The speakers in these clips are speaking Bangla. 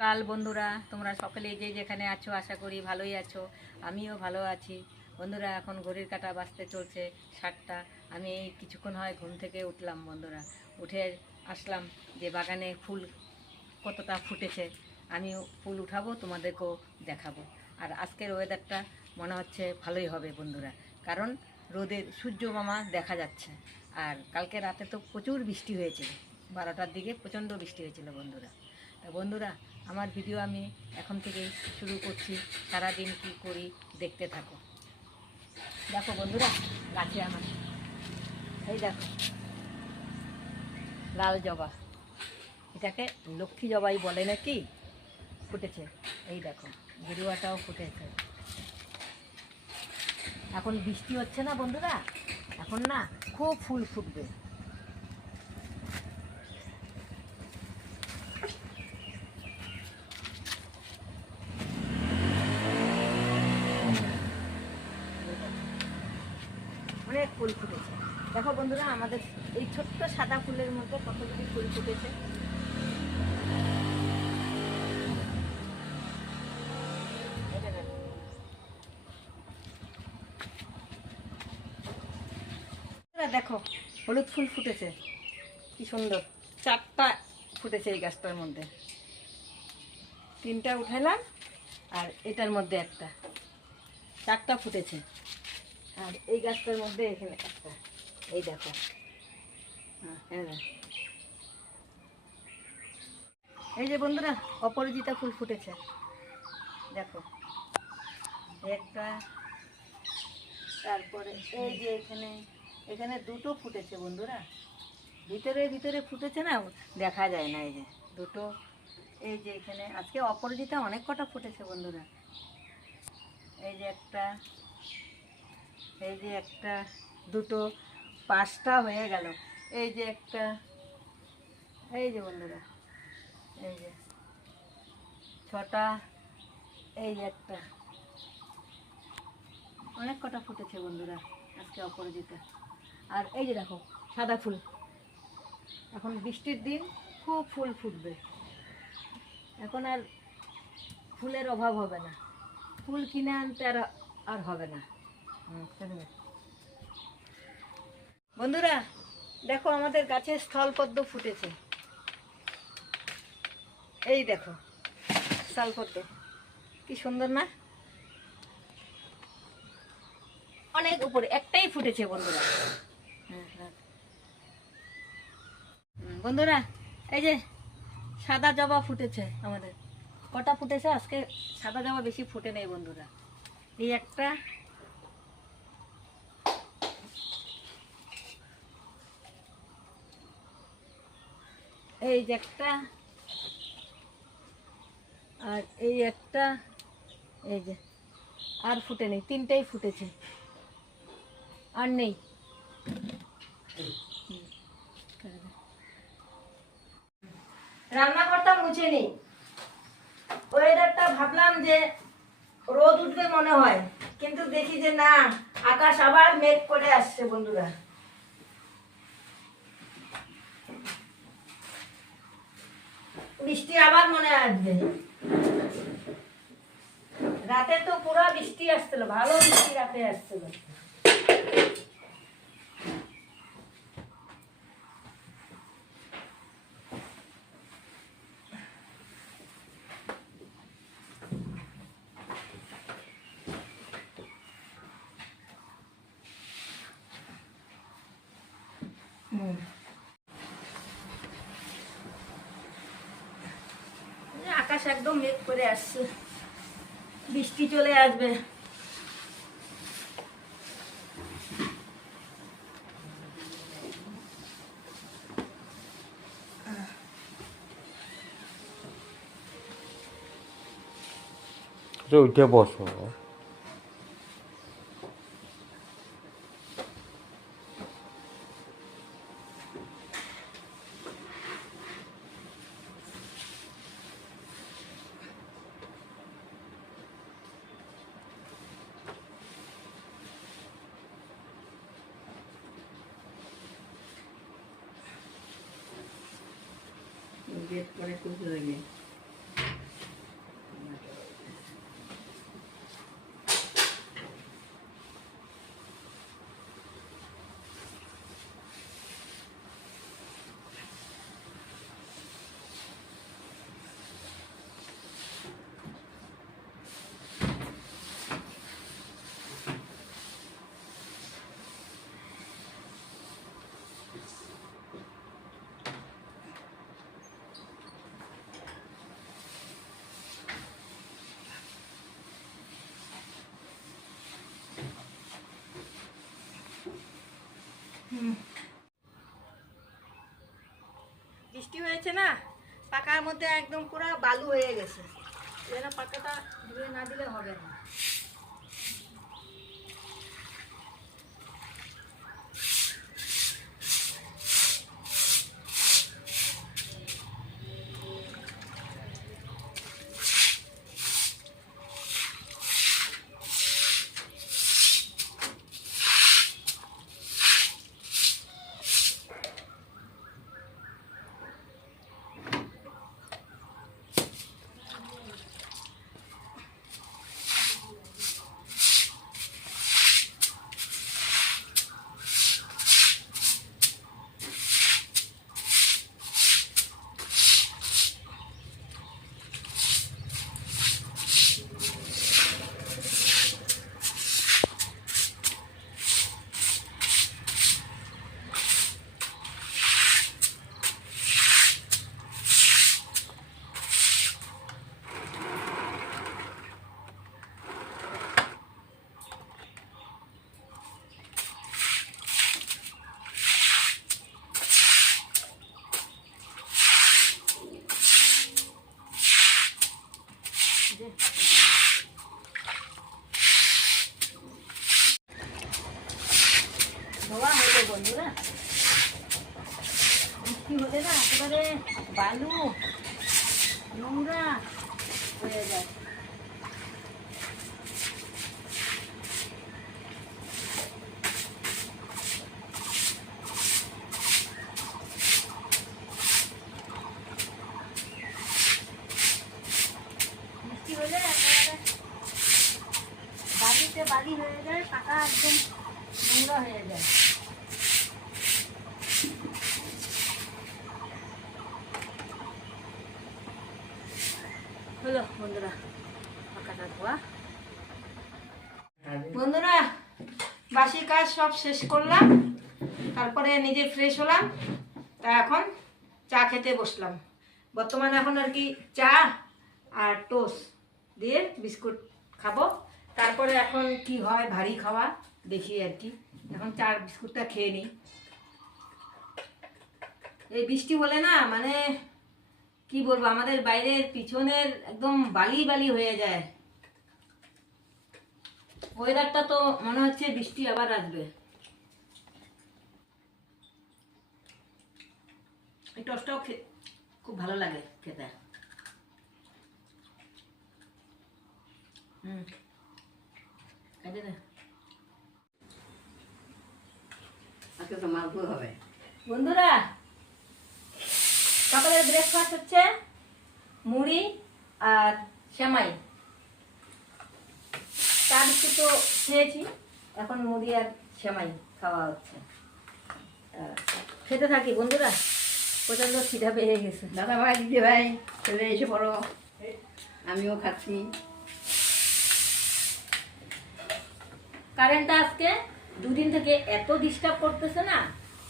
কাল বন্ধুরা, তোমরা সকলে যে যেখানে আছো, আশা করি ভালোই আছো। আমিও ভালো আছি। বন্ধুরা, এখন ঘড়ির কাটা বাজতে চলছে সাতটা। আমি এই কিছুক্ষণ হয় ঘুম থেকে উঠলাম বন্ধুরা। উঠে আসলাম যে বাগানে ফুল কতটা ফুটেছে। আমিও ফুল উঠাবো, তোমাদেরকেও দেখাবো। আর আজকের ওয়েদারটা মনে হচ্ছে ভালোই হবে বন্ধুরা। কারণ রোদের সূর্য মামা দেখা যাচ্ছে। আর কালকে রাতে তো প্রচুর বৃষ্টি হয়েছিল। বারোটার দিকে প্রচণ্ড বৃষ্টি হয়েছিল বন্ধুরা। তা বন্ধুরা আমার ভিডিও আমি এখন থেকেই শুরু করছি, সারাদিন কি করি দেখতে থাকো। দেখো বন্ধুরা, গাছে আমার। এই দেখো, লাল জবা। এটাকে লক্ষ্মী জবাই বলে নাকি? ফুটেছে। এই দেখো, গেরুয়াটাও ফুটেছে। এখন বৃষ্টি হচ্ছে না বন্ধুরা? এখন না খুব ফুল ফুটবে অনেক ফুল ফুটেছে দেখো বন্ধুরা আমাদের এই ছোট্ট সাদা ফুলের মধ্যে কতগুলি ফুল ফুটেছে? দেখো। হলুদ ফুল ফুটেছে। কি সুন্দর। চারটা ফুটেছে এই গাছটার মধ্যে। তিনটা উঠালাম আর এটার মধ্যে একটা। চারটা ফুটেছে। আর এই গাছটার মধ্যে এখানে একটা। এই দেখো। এই যে বন্ধুরা, অপরাজিতা ফুল ফুটেছে। দেখো। একটা, তারপরে এই যে এখানে এখানে দুটো ফুটেছে বন্ধুরা। ভিতরে ভিতরে ফুটেছে না, দেখা যায় না এই যে। দুটো, এই যে এখানে, আজকে অপরাজিতা অনেক কটা ফুটেছে বন্ধুরা। এই যে একটা, এই যে একটা, দুটো, পাঁচটা হয়ে গেল। এই যে একটা, এই যে বন্ধুরা, এই যে ছটা, এই যে একটা। অনেক কটা ফুটেছে বন্ধুরা আজকে অপরাজিতা। আর এই যে দেখো, সাদা ফুল। এখন বৃষ্টির দিন খুব ফুল ফুটবে। এখন আর ফুলের অভাব হবে না। ফুল কিনে আনতে আর আর হবে না। বন্ধুরা দেখো আমাদের গাছে স্থলপদ্ম ফুটেছে। এই দেখো স্থলপদ্ম। কি সুন্দর না? অনেক উপরে একটাই ফুটেছে বন্ধুরা। হ্যাঁ, হ্যাঁ। বন্ধুরা এই যে সাদা জবা ফুটেছে আমাদের। কটা ফুটেছে? আজকে সাদা জবা বেশি ফুটে নেই বন্ধুরা। এই একটা এই যে একটা, আর এই একটা, এই যে, আর ফুটে নেই, তিনটেই ফুটেছে। আর নেই। রান্নাঘরটা মুছে নেই। ওয়েদারটা ভাবলাম যে রোদ উঠবে মনে হয়, কিন্তু দেখি যে না, আকাশ আবার মেঘ করে আসছে বন্ধুরা। বৃষ্টি আবার মনে আসবে রাতে তো পুরো বৃষ্টি আসছিল ভালো বৃষ্টি রাতে আসছিল হুম। এই আকাশ একদম মেঘ করে আসছে। বৃষ্টি চলে আসবে। তো উঠে বসো। গেট করে খুলতে লাগে বৃষ্টি হয়েছে না? পাকার মধ্যে একদম পুরো বালু হয়ে গেছে। পাকাটা ধুয়ে না দিলে হবে না ধোয়া হলো বন্ধুরা। বৃষ্টি হলে না? একেবারে বালু হয়ে যায়। বালিতে বালি হয়ে যায়, পাকা একদম নোংরা হয়ে যায় হলো বন্ধুরা বাসি কাজ সব শেষ করলাম, তারপরে নিজে ফ্রেশ হলাম, তা এখন চা খেতে বসলাম। বর্তমানে এখন আর কি চা আর টোস্ট দিয়ে বিস্কুট খাব। তারপরে এখন কি হয়, ভারী খাওয়া দেখি আর কি। এখন চা বিস্কুটটা খেয়ে নিই। এই বৃষ্টি বলে না মানে কি বলব আমাদের বাইরের পিছনের একদম বালি বালি হয়ে যায়। ওয়েদারটা তো মনে হচ্ছে বৃষ্টি আবার আসবে। এই টসটাও খুব ভালো লাগে খেতে। হুম। আজকে তো মালপুর হবে। বন্ধুরা সকালের ব্রেকফাস্ট হচ্ছে মুড়ি আর সেমাই। চা বিস্কুট তো খেয়েছি এখন মুড়ি আর সেমাই খাওয়া হচ্ছে। খেতে থাকি বন্ধুরা? প্রচণ্ড খিদা পেয়ে গেছে। দাদা ভাই দিদি ভাই চলে এসে পড়ো। আমিও খাচ্ছি। কারেন্টটা আজকে দুদিন থেকে এত ডিস্টার্ব করতেছে না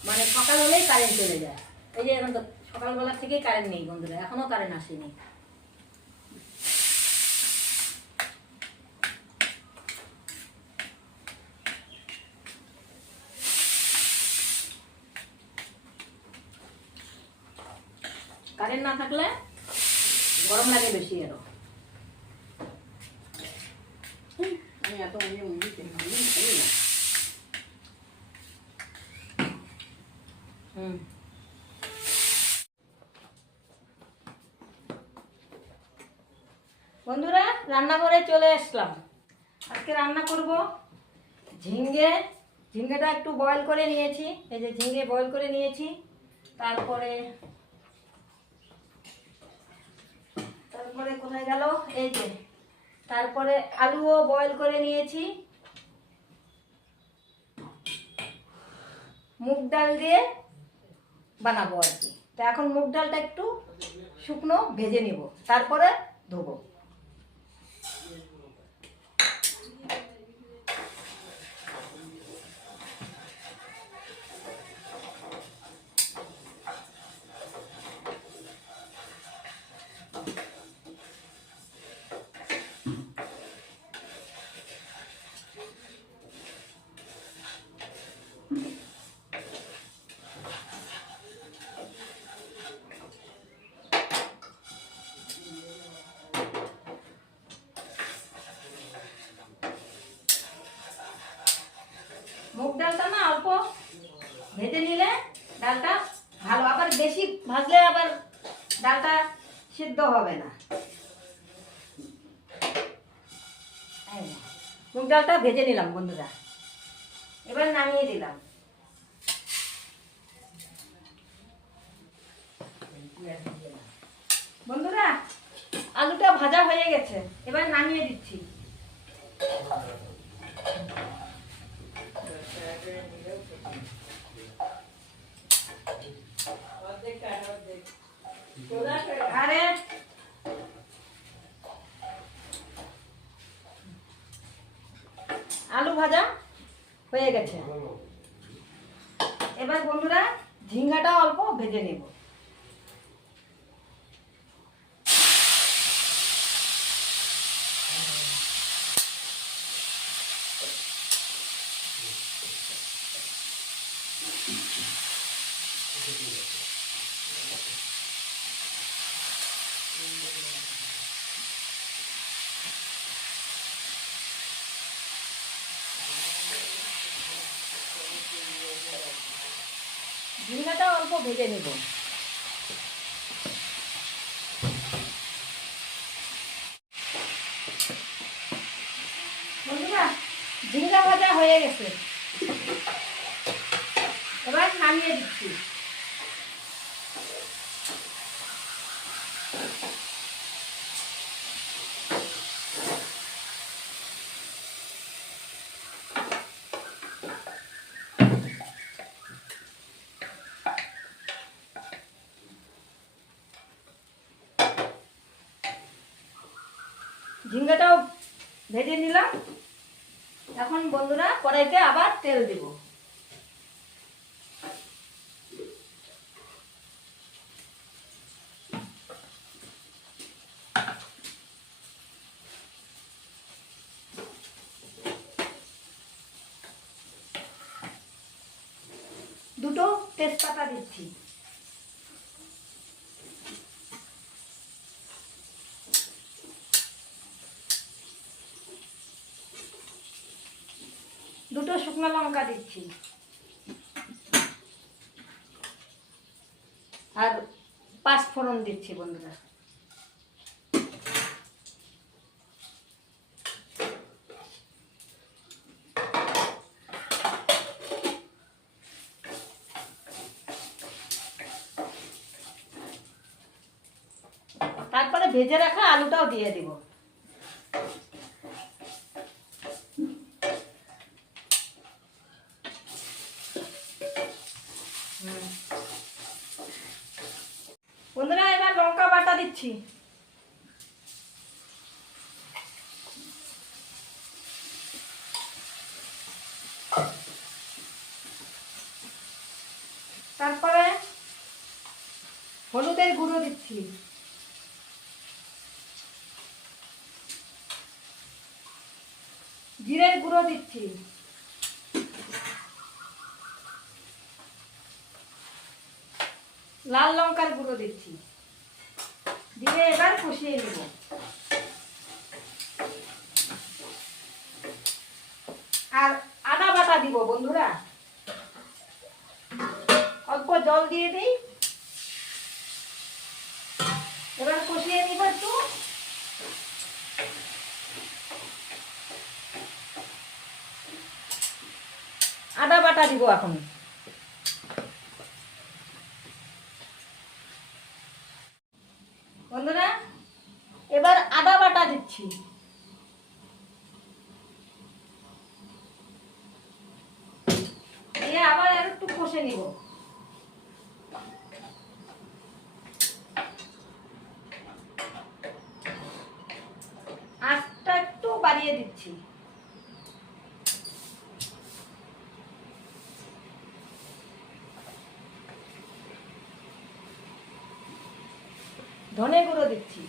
মানে সকাল হলেই কারেন্ট চলে যায়। এই যে এখন তো সকালবেলা থেকেই কারেন্ট নেই বন্ধুরা, এখনও কারেন্ট আসেনি। কারেন্ট না থাকলে গরম লাগে বেশি আরও। আমি এত মুড়ি মুড়ি খেয়ে মুড়ি খাই না। হুম বন্ধুরা রান্নাঘরে চলে আসলাম। আজকে রান্না করব ঝিঙ্গে। ঝিঙ্গেটা একটু বয়েল করে নিয়েছি। এই যে ঝিঙ্গে বয়েল করে নিয়েছি। তারপরে তারপরে কোথায় গেল? এই যে। তারপরে আলুও বয়েল করে নিয়েছি। মুগ ডাল দিয়ে বানাবো আর কি। তো এখন মুগ ডালটা একটু শুকনো ভেজে নিব। তারপরে ধোবো। অল্প ভেজে নিলে ডালটা ভালো। আবার বেশি ভাজলে আবার ডালটা সিদ্ধ হবে না। না। মুগ ডালটা ভেজে নিলাম বন্ধুরা। এবার নামিয়ে দিলাম। বন্ধুরা, আলুটা ভাজা হয়ে গেছে। এবার নামিয়ে দিচ্ছি। আলু ভাজা হয়ে গেছে। এবার বন্ধুরা ঝিঙ্গাটা অল্প ভেজে নেব ঝিঙ্গাটা অল্প ভেজে নেব। বন্ধুরা ঝিঙ্গা ভাজা হয়ে গেছে। এবার নামিয়ে দিচ্ছি ঝিঙ্গাটাও ভেজে নিলাম এখন বন্ধুরা কড়াইতে আবার তেল দিব দুটো তেজপাতা দিচ্ছি। দুটো শুকনো লঙ্কা দিচ্ছি। আর পাঁচ ফোড়ন দিচ্ছি বন্ধুরা তারপরে ভেজে রাখা আলুটাও দিয়ে দিব। বন্ধুরা এবার লঙ্কা বাটা দিচ্ছি। তারপরে হলুদের গুঁড়ো দিচ্ছি। জিরের গুঁড়ো দিচ্ছি। লাল লঙ্কার গুঁড়ো দিচ্ছি। দিয়ে এবার কষিয়ে নেব। আর আদা বাটা দিব বন্ধুরা। অল্প জল দিয়ে দিই। এবার কষিয়ে নিব একটু। আদা বাটা দিব এখন বন্ধুরা, এবার আদা বাটা দিচ্ছি। দিয়ে আবার একটু কষে নিব। আঁচটা একটু বাড়িয়ে দিচ্ছি। ধনে গুঁড়ো দিচ্ছি।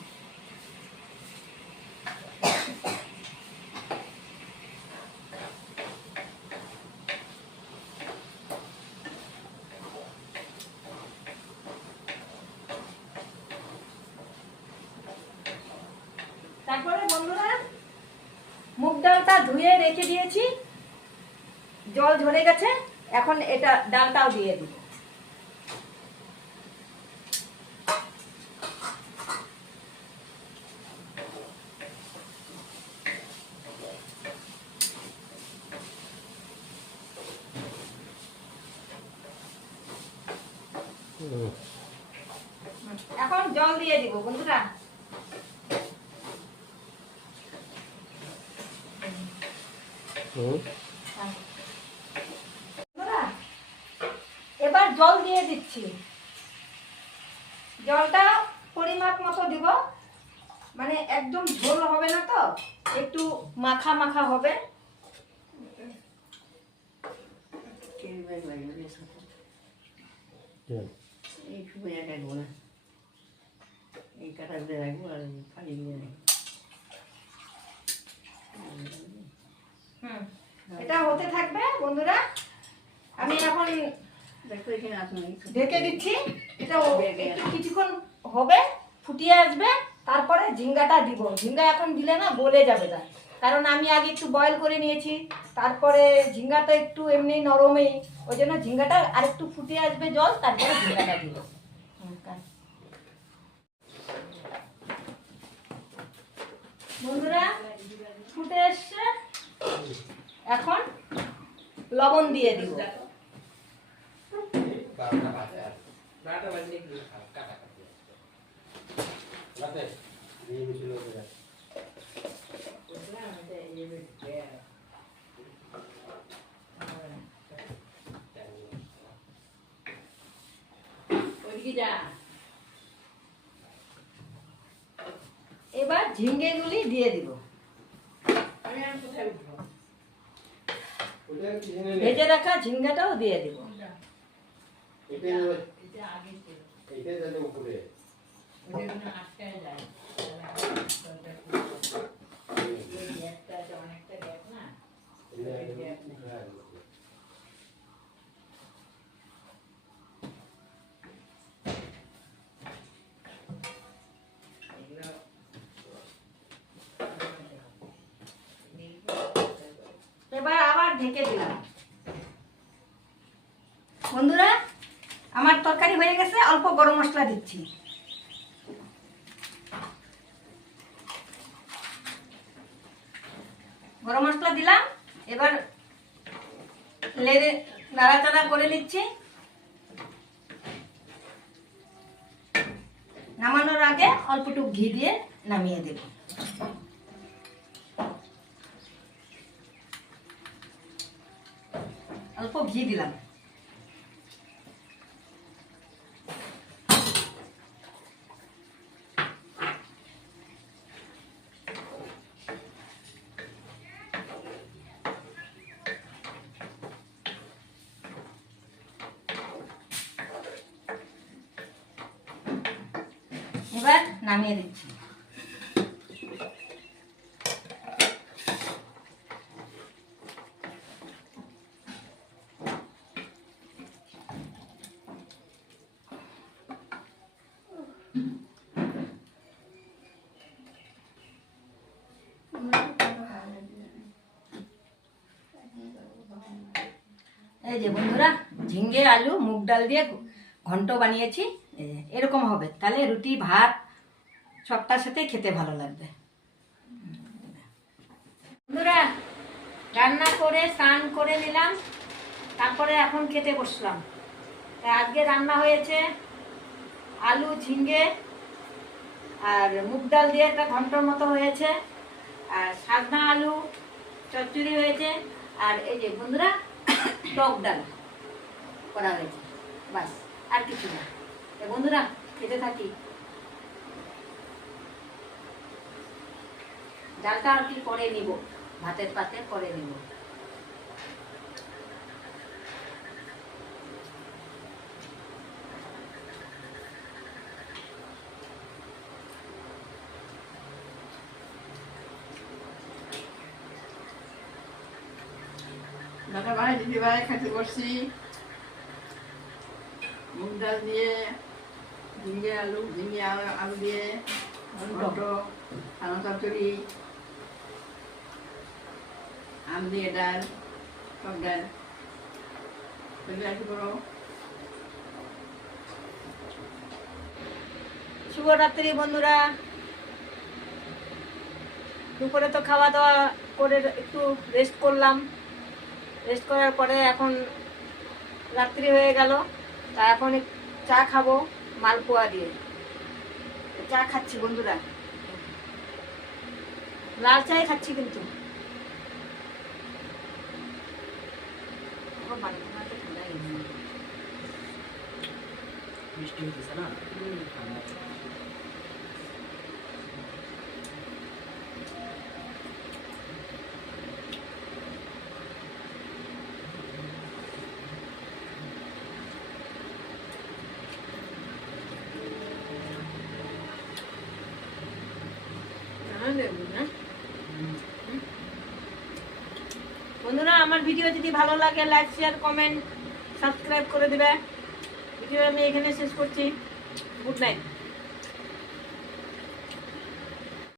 তারপরে বন্ধুরা, মুগ ডালটা ধুয়ে রেখে দিয়েছি। জল ঝরে গেছে, এখন এটা ডালটাও দিয়ে দিব হুম। এখন জল দিয়ে দিব বন্ধুরা হুম বন্ধুরা, এবার জল দিয়ে দিচ্ছি জলটা পরিমাপ মতো দিব মানে একদম ঝোল হবে না তো? একটু মাখা মাখা হবে। এটা হতে থাকবে, বন্ধুরা। আমি এখন ঢেকে দিচ্ছি। এটা কিছুক্ষণ হবে, ফুটিয়ে আসবে। তারপরে ঝিঙ্গাটা দিব। ঝিঙ্গা এখন দিলে না গলে যাবে না কারণ আমি আগে একটু বয়েল করে নিয়েছি, তারপরে ঝিঙ্গাটা একটু এমনি নরমেই। ওই জন্য ঝিঙ্গাটা আরেকটু ফুটে আসবে জল, তারপরে ঝিঙ্গাটা দিব। বন্ধুরা, ফুটে এসছে। এখন লবণ দিয়ে দিব ওইদিকে যা এবার ঝিঙ্গেগুলি দিয়ে দিব। ভেজে রাখা ঝিঙ্গাটাও দিয়ে দিব। এটা আগে ছিল ওদের জন্য আটকায় যায় এই গ্যাসটা আছে অনেকটা গ্যাস না এবার আবার ঢেকে দিলাম। বন্ধুরা, আমার তরকারি হয়ে গেছে, অল্প গরম মশলা দিচ্ছি। গরম মশলা দিলাম, এবার লেড়ে নাড়াচাড়া করে নিচ্ছি। নামানোর আগে অল্প একটু ঘি দিয়ে নামিয়ে দেব অল্প ঘি দিলাম এবার নামিয়ে দিচ্ছি এই যে বন্ধুরা ঝিঙ্গে আলু, মুগ ডাল দিয়ে ঘন্ট বানিয়েছি এরকম হবে। তাহলে রুটি, ভাত, সবটার সাথে খেতে ভালো লাগবে। বন্ধুরা, রান্না করে, স্নান করে নিলাম, তারপরে এখন খেতে বসলাম। আজকে রান্না হয়েছে আলু ঝিঙ্গে আর মুগ ডাল দিয়ে একটা ঘন্টর মতো হয়েছে। আর সাদনা আলু, চচ্চড়ি হয়েছে। আর এই যে বন্ধুরা টক ডাল করা হয়েছে। বাস, আর কিছু না। বন্ধুরা, খেতে থাকি। ডালটা আর কি করে নিব? ভাতের পাতে করে নিব দাদা ভাই খেতে বসছি মুগ ডাল দিয়ে ঝিঙ্গে আলু ঝিঙ্গে আলু আলু দিয়ে সানা চচ্চড়ি আম দিয়ে ডাল সব ডাল রেডি করো শুভরাত্রি বন্ধুরা। দুপুরে তো খাওয়া দাওয়া করে একটু রেস্ট করলাম। রেস্ট করার পরে এখন রাত্রি হয়ে গেল। তা এখন চা খাব মালপোয়া দিয়ে। চা খাচ্ছি বন্ধুরা। লাল চাই খাচ্ছি কিন্তু। না ঠান্ডা। জানা নেই না বন্ধুরা আমার ভিডিও যদি ভালো লাগে লাইক শেয়ার কমেন্ট সাবস্ক্রাইব করে দেবে। ভিডিও আমি এখানে শেষ করছি। Good night